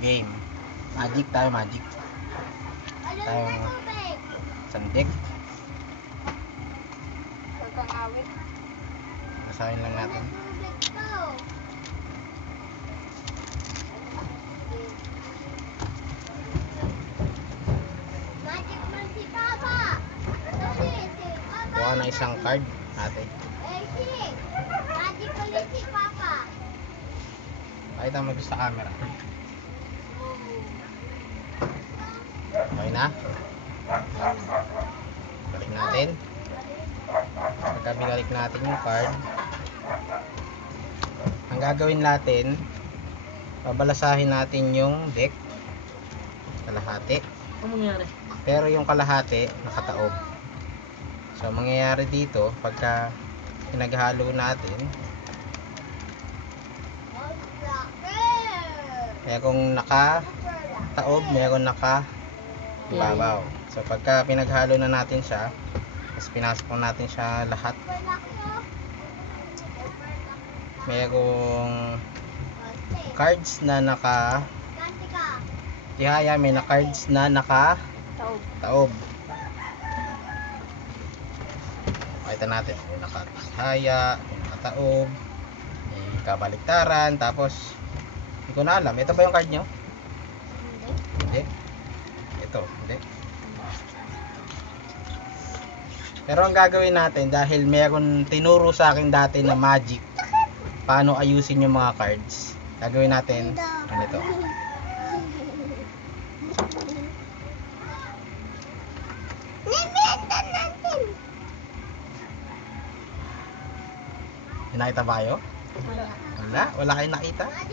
game. Magic tayo, magic. Tayo sandik. Huwag kang awit. Basahin lang natin. Kuha na isang card natin. Pakita mo sa camera. Okay na? Balik natin. Pagka binalik natin yung card, ang gagawin natin, babalasahin natin yung deck. Kalahati. Ano mangyari? Pero yung kalahati, nakataob. So, mangyayari dito, pagka pinaghalo natin, mayroong nakataob, mayroong nakababaw. So, pagka pinaghalo na natin siya, tapos pinasok na natin siya lahat, mayroong cards na tihaya, may na cards na nakataob. Pakita natin, may nakatihaya, may nakataob, may kabaliktaran, tapos hindi ko na alam. Ito ba yung card nyo? Hindi. Ito, hindi. Pero ang gagawin natin, dahil meron tinuro sa akin dati na magic, paano ayusin yung mga cards, gagawin natin ganito. Nakita ba kayo? Wala kayong nakita? Ito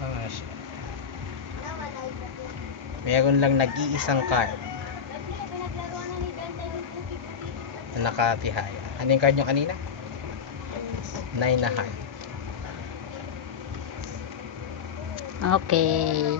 lang nga siya. Mayroon lang nag-iisang card na nakatihaya. Ano yung card nyo kanina? 9 na heart. Okay.